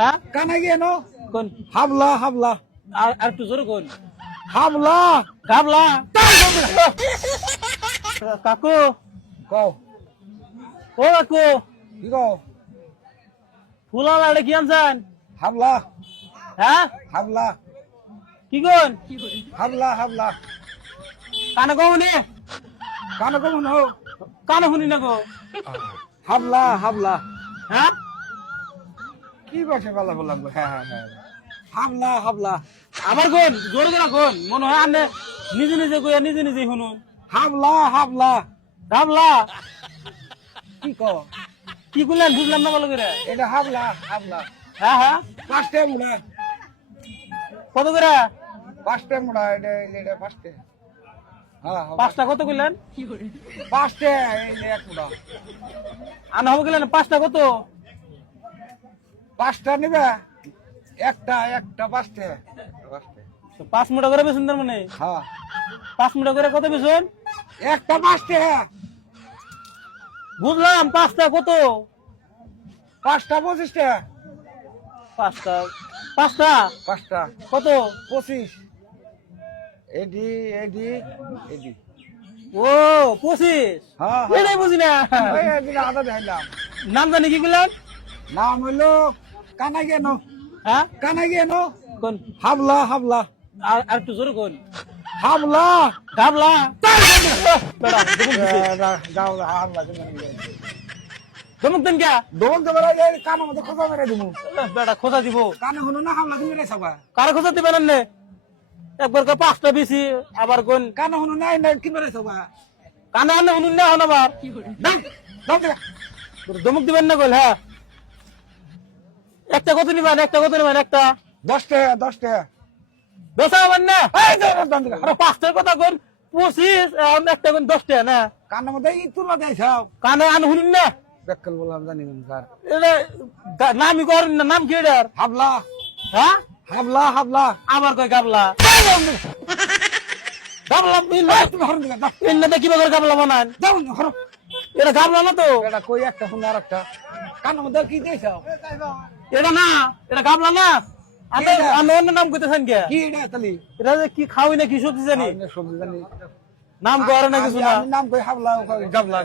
হ্যাঁ? কানা গিয়ে নো? কোন? হাবলা হাবলা। আর আর একটু জোরে কোন? হাবলা। গাবলা কাকু। কও। ও কাকু। কি কও? ফুলা লাড়ে কি আনছেন? হাবলা। হ্যাঁ? হাবলা। কি কোন? হাবলা হাবলা। কানে কো নে? কানা কম নো কানে শুনি না গো হাবলা হাবলা। হ্যাঁ? কি ভাষা কথা বললাম হ্যাঁ হ্যাঁ হ্যাঁ। হাবলা হাবলা। জোরে করে কোন মনে হয় আনে নিজে নিজে কইয়া নিজে নিজে শুনুন। হাবলা হাবলা গাবলা কি কও কি করলেন? বুঝলাম না ভালো করে? এটা হাবলা হাবলা। হ্যাঁ হ্যাঁ। পাঁচটা মুড়া কত করে? পাঁচটা মুড়া এটা এটা পাঁচটা হ্যাঁ হ্যাঁ, পাঁচটা কত করলেন? পাঁচটা এক মুড়া আনা হবে গেলেন পাঁচটা কত? পাঁচটা নিবে? একটা একটা পাঁচটা। পাঁচ মুঠা করে বেছেন তার মানে? হ্যাঁ। পাঁচ মুঠা করে কত বেছেন একটা পাঁচটা। বুঝলাম পাঁচটা কত? পাঁচটা পঁচিশটা। পাঁচটা। পাঁচটা? পাঁচটা। কত? পঁচিশ। এডি এডি এডি। ও পঁচিশ? হ্যাঁ হ্যাঁ। এটাই বুঝি না। নাম জানি কি করলেন নাম হইল কানা? গেন হ্যাঁ কানা? গেন কোন? হাবলা হাবলা। আর আর একটু জোরে কোন? হাবলা। দমক হাবলা দমক দেন কে দোল তো বেড়া কানা মতো খোঁজা মেরে দিমু। বেড়া খোঁজা দিব। কানে শুনো না হাবলা তুমি রে সবা কারে খোঁজা দিবেন আন্নে একবার করে পাঁচটা বেশি আবার কোন? কানে শুনো না না কি মেরে সবা কানে শুনুন না হন আবার। দমক দিবেন না কইল হ্যাঁ? একটা কত নিবেন একটা কত নিবেন একটা? দশ টাকা দশ টাকা। হবেন না? কথা কোন পঁচিশ একটা কোন দশটা না কানের মধ্যে ই তুলা দেয় কানে আন না? বেকাল বললাম জানি না স্যার এটা নামই করেন না নাম কি এটার? হাবলা। হ্যাঁ হাবলা হাবলা। আবার কই গাবলা? গাবলা গাবলা বানান? এটা গাবলা না তো? এটা কই একটা শুনে আর একটা কান্না মধ্যে কি দেয় এটা না এটা গাবলা না। আমি? আমি অন্য নাম কইতেছেন কে? কি এটা তালি? এটা কি খাওয়াই না কি সবজি জানি? সবজি জানি। নাম করে না কিছু না। নাম কই হাবলা গাবলা